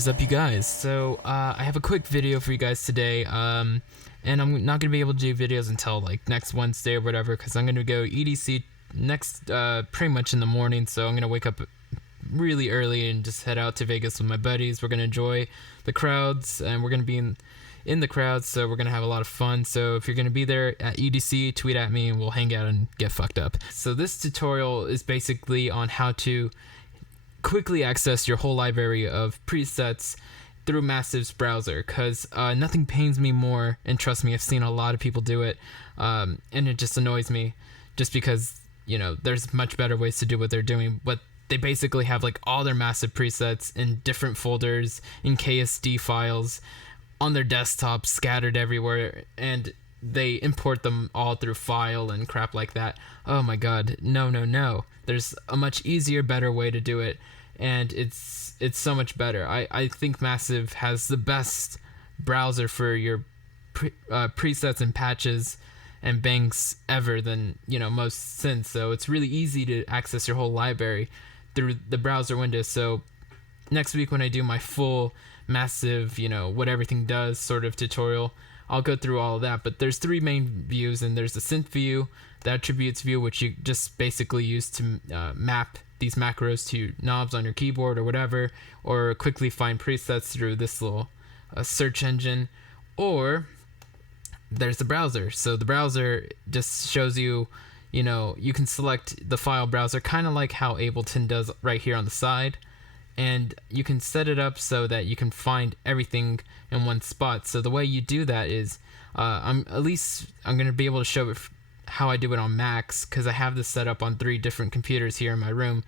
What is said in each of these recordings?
is up, you guys? So I have a quick video for you guys today, and I'm not gonna be able to do videos until like next Wednesday or whatever, because I'm gonna go EDC next pretty much in the morning. So I'm gonna wake up really early and just head out to Vegas with my buddies. We're gonna enjoy the crowds, and we're gonna be in the crowds, so we're gonna have a lot of fun. So if you're gonna be there at EDC, tweet at me and we'll hang out and get fucked up. So this tutorial is basically on how to quickly access your whole library of presets through Massive's browser, because nothing pains me more, and trust me, I've seen a lot of people do it, and it just annoys me just because, you know, there's much better ways to do what they're doing, but they basically have like all their Massive presets in different folders in KSD files on their desktop scattered everywhere, and they import them all through file and crap like that. Oh my god, no. There's a much easier, better way to do it, and it's so much better. I think Massive has the best browser for your presets and patches and banks ever than, you know, most since. So it's really easy to access your whole library through the browser window. So next week when I do my full Massive, you know, what everything does sort of tutorial, I'll go through all of that. But there's three main views, and there's the synth view, the attributes view, which you just basically use to map these macros to knobs on your keyboard or whatever, or quickly find presets through this little search engine. Or there's the browser. So the browser just shows you, you know, you can select the file browser, kind of like how Ableton does right here on the side, and you can set it up so that you can find everything in one spot. So the way you do that is, I'm going to be able to show it how I do it on Macs, because I have this set up on 3 different computers here in my room,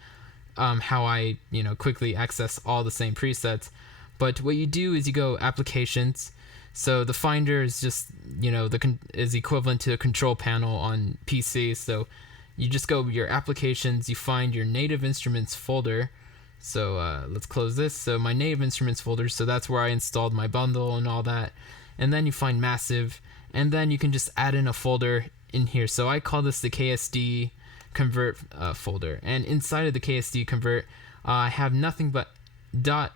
how I, you know, quickly access all the same presets. But what you do is you go applications. So the Finder is just, you know, is equivalent to a control panel on PC. So you just go your applications, you find your native instruments folder. So let's close this. So my native instruments folder, so that's where I installed my bundle and all that. And then you find Massive, and then you can just add in a folder in here. So I call this the KSD convert folder. And inside of the KSD convert, I have nothing but .nmsv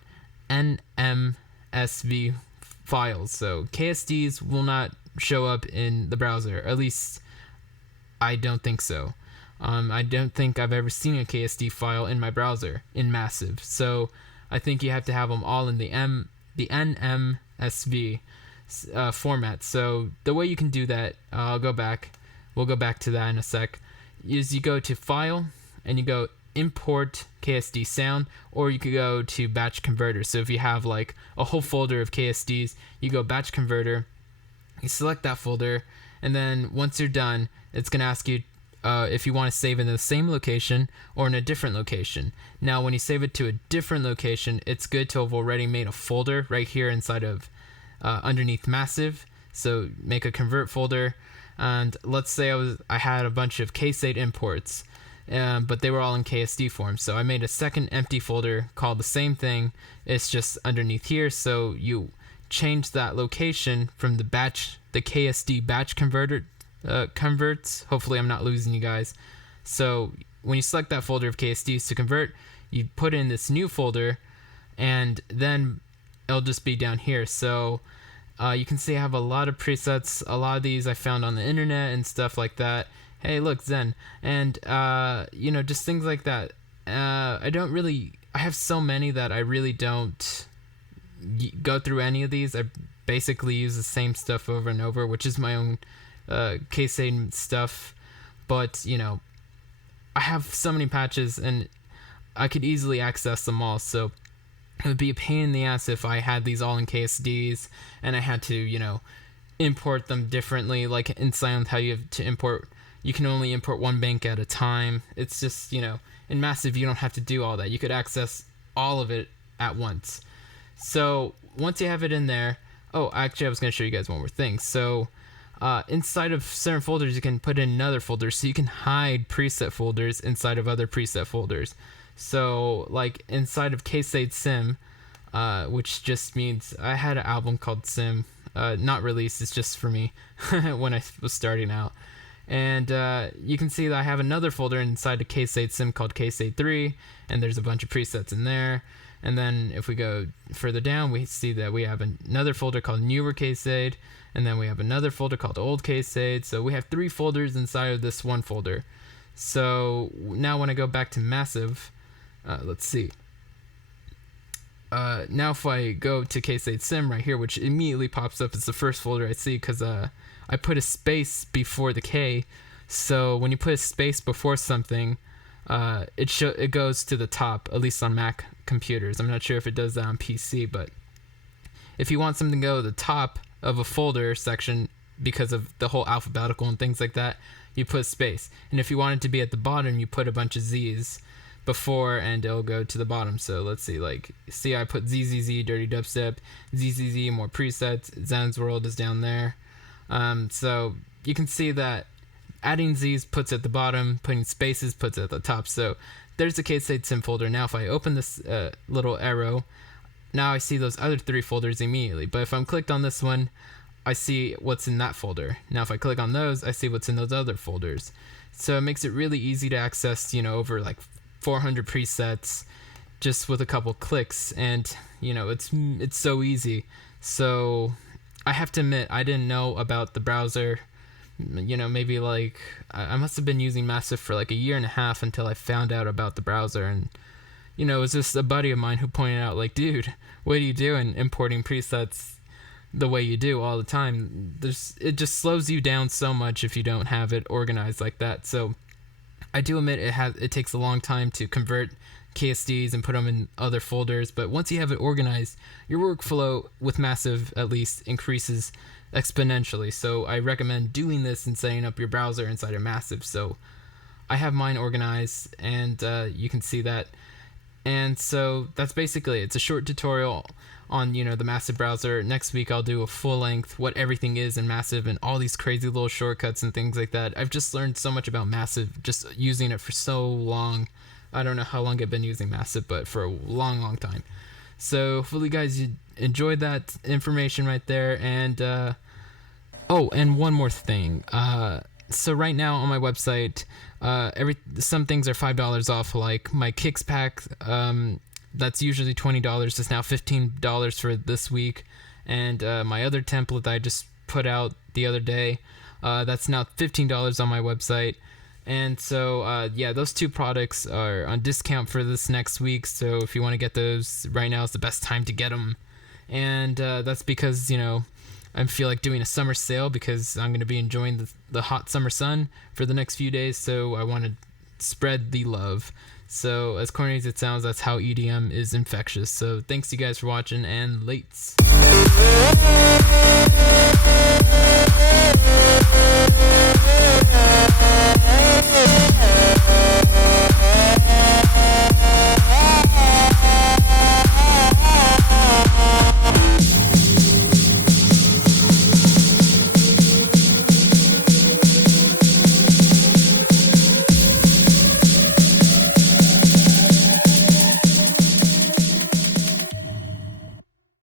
files. So KSDs will not show up in the browser. At least I don't think so. I don't think I've ever seen a KSD file in my browser in Massive. So I think you have to have them all in the NMSV format. So the way you can do that, we'll go back to that in a sec, is you go to File and you go Import KSD Sound, or you could go to Batch Converter. So if you have like a whole folder of KSDs, you go Batch Converter, you select that folder, and then once you're done, it's going to ask you if you want to save in the same location or in a different location. Now, when you save it to a different location, it's good to have already made a folder right here inside of underneath Massive. So make a convert folder, and let's say I had a bunch of KSAID imports, but they were all in KSD form. So I made a second empty folder called the same thing. It's just underneath here. So you change that location from the KSD batch converter converts. Hopefully I'm not losing you guys. So when you select that folder of KSDs to convert, you put in this new folder, and then it'll just be down here. So you can see I have a lot of presets. A lot of these I found on the internet and stuff like that. Hey, look, Zen. And you know, just things like that. I have so many that I really don't go through any of these. I basically use the same stuff over and over, which is my own KSAID stuff. But, you know, I have so many patches and I could easily access them all. So it would be a pain in the ass if I had these all in KSDs and I had to, you know, import them differently. Like in Silent, how you have to import, you can only import one bank at a time. It's just, you know, in Massive you don't have to do all that. You could access all of it at once. So once you have it in there, oh, actually I was going to show you guys one more thing. So inside of certain folders you can put in another folder, so you can hide preset folders inside of other preset folders. So like inside of KSAID Sim, which just means I had an album called Sim, not released, it's just for me when I was starting out. And you can see that I have another folder inside of KSAID Sim called KSAID 3, and there's a bunch of presets in there. And then if we go further down, we see that we have another folder called Newer Caseaid, and then we have another folder called Old Caseaid. So we have 3 folders inside of this one folder. So now when I go back to Massive, let's see. Now if I go to Caseaid Sim right here, which immediately pops up, it's the first folder I see because I put a space before the K. So when you put a space before something, it goes to the top, at least on Mac computers. I'm not sure if it does that on PC, but if you want something to go to the top of a folder section because of the whole alphabetical and things like that, you put space. And if you want it to be at the bottom, you put a bunch of Z's before and it'll go to the bottom. So let's see, like, see, I put ZZZ, Dirty Dubstep, ZZZ, more presets, Zen's World is down there. So you can see that adding Z's puts at the bottom, putting spaces puts at the top. So there's the Caseaid Sim folder. Now if I open this little arrow, now I see those other 3 folders immediately. But if I'm clicked on this one, I see what's in that folder. Now if I click on those, I see what's in those other folders. So it makes it really easy to access, over like 400 presets just with a couple clicks, and it's so easy. So I have to admit, I didn't know about the browser. Maybe like I must have been using Massive for like a year and a half until I found out about the browser. And it was just a buddy of mine who pointed out, like, dude, what are you doing importing presets the way you do all the time? It just slows you down so much if you don't have it organized like that. So I do admit it takes a long time to convert KSDs and put them in other folders, but once you have it organized, your workflow with Massive at least increases exponentially. So I recommend doing this and setting up your browser inside of Massive. So I have mine organized, and you can see that. And so that's basically it. It's a short tutorial on the Massive browser. Next week I'll do a full length what everything is in Massive and all these crazy little shortcuts and things like that. I've just learned so much about Massive just using it for so long. I don't know how long I've been using Massive, but for a long time. So hopefully guys, you enjoyed that information right there. And and one more thing. So right now on my website, some things are $5 off, like my Kicks pack. That's usually $20. It's now $15 for this week. And my other template that I just put out the other day, that's now $15 on my website. And so, those 2 products are on discount for this next week. So if you want to get those right now, is the best time to get them. And that's because, I feel like doing a summer sale because I'm going to be enjoying the hot summer sun for the next few days. So I want to spread the love. So as corny as it sounds, that's how EDM is infectious. So thanks you guys for watching, and lates.